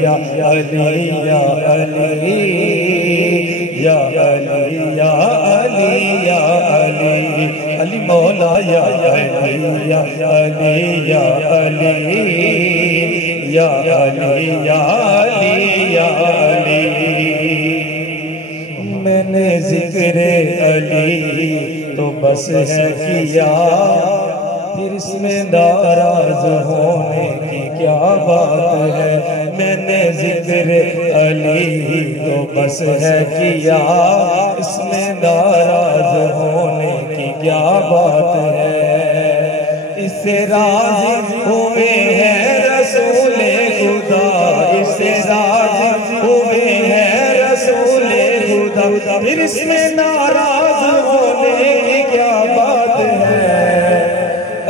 یا علی یا علی یا علی یا علی یا علی علی مولا یا علی یا علی یا علی یا علی یا علی یا علی میں نے ذکر علی تو بس ہے کیا پھر اس میں ناراض ہونے کی کیا بات ہے میں نے ذکر علی تو بس ہے کیا اس میں ناراض ہونے کی کیا بات ہے اس سے راضی ہوئے ہیں رسول خدا اس سے راضی ہوئے ہیں رسول خدا پھر اس میں ناراض ہونے کی کیا بات ہے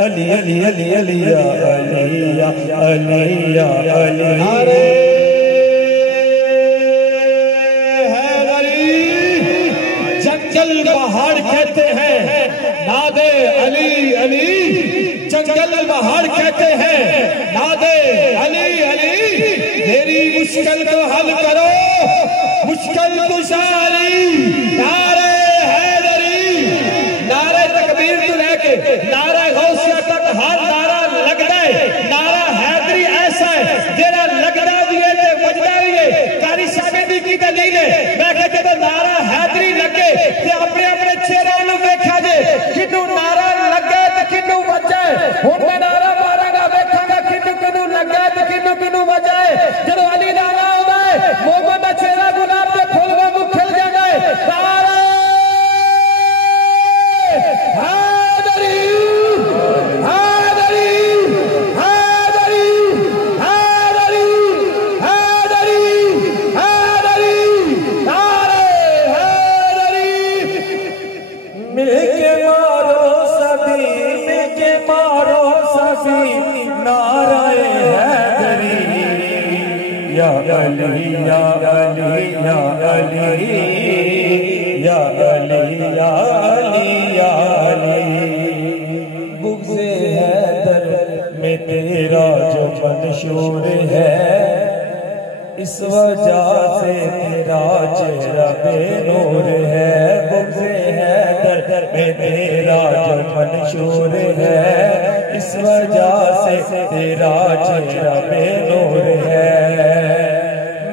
علی علی علی علی یا علی یا علی یا علی نعرے حیدری جنگل پہاڑ کہتے ہیں نادے علی علی جنگل پہاڑ کہتے ہیں نادے علی علی میری مشکل کو حل کرو مشکل کشا علی نعرے حیدری نعرے تکبیر تو لے کے نعرہ غوثیہ تک ہر نعرہ لگ دے نعرہ حیدری ایسا ہے جیرا لگ دا دیئے تے وجدہ دیئے کاری شاگردی کی دلیل ہے میں کہتے تو نعرہ حیدری لگے تے اپنے اپنے چہرانوں دیکھا دے کنو نعرہ لگے تے کنو وجہ ہوں میں نعرہ مارا گا دیکھا گا کنو لگے تے کنو وجہ جدو علی نعرہ ہوتا ہے محمد دا چہرہ گلاب تے پھول وہ کھل جاتا ہے نعرہ یا علی یا علی یا علی یا علی یا علی یا علی بغض حیدر میں تیرا جو منشور ہے اس وجہ سے تیرا چہرہ بے نور ہے بغض حیدر میں تیرا جو منشور ہے اس وجہ سے تیرا چہرہ بے نور ہے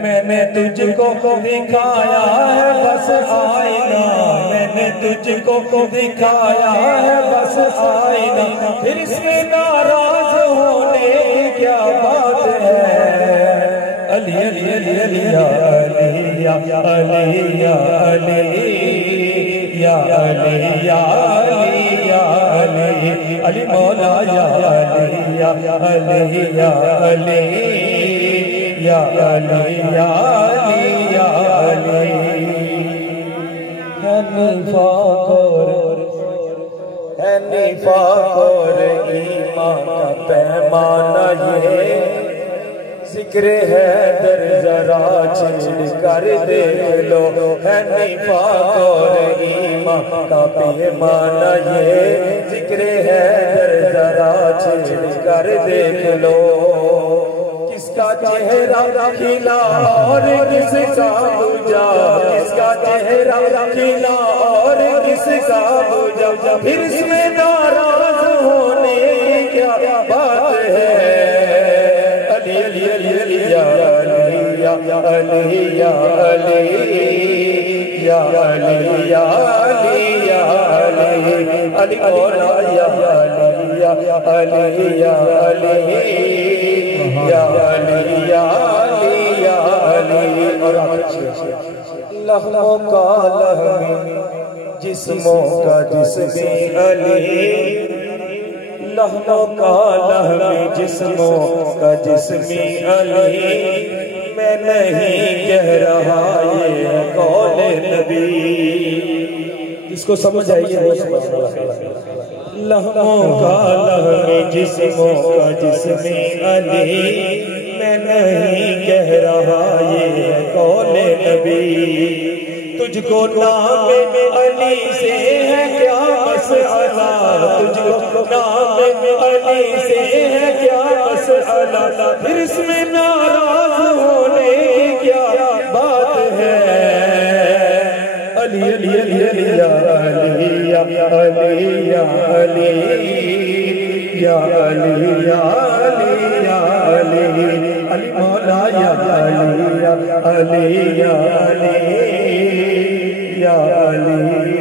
میں نے تجھ کو دکھایا ہے بس آئینہ میں نے تجھ کو دکھایا ہے بس آئینہ پھر اس میں ناراض ہونے کی کیا بات ہے علی علی علی علی یا علی یا علی یا علی یا علی یا علی یا علی علی مولا یا علی یا علی یا علی یا علی یا علی یا علی نفاق اور ایمان کا پیمانہ یہ ذکر حیدر ذرا چھڑ کر دیکھ لو ہے نفاق اور ایمان کا پیمانہ یہ ذکر حیدر ذرا چھڑ کر دیکھ لو کس کا چہرہ کھلا اور کس کا بجا کس کا چہرہ کھلا اور کس کا بجا پھر اس میں ناراض ہونے کیا بات ہے علی علی علی علی یا علی یا علی یا علی یا علی یا علی یا علی علی مولا یا علی یا علی یا علی یا علی یا علی یا علی اور لہموں کا لہم جسموں کا جسم علی لہموں کا لہم جسموں کا جسم علی میں نہیں کہہ رہا یہ قول نبی اس کو سمجھ آئیے لہموں کا لہم جسموں کا جسم علی میں نہیں کہہ رہا یہ قول نبی تجھ کو نام علی سے ہے کیا مسئلہ تجھ کو نام علی سے ہے کیا مسئلہ پھر اس میں ناراض ہو علی علی علی علی یا علی یا علی یا علی یا علی یا علی یا علی علی مولا یا علی یا علی یا علی یا علی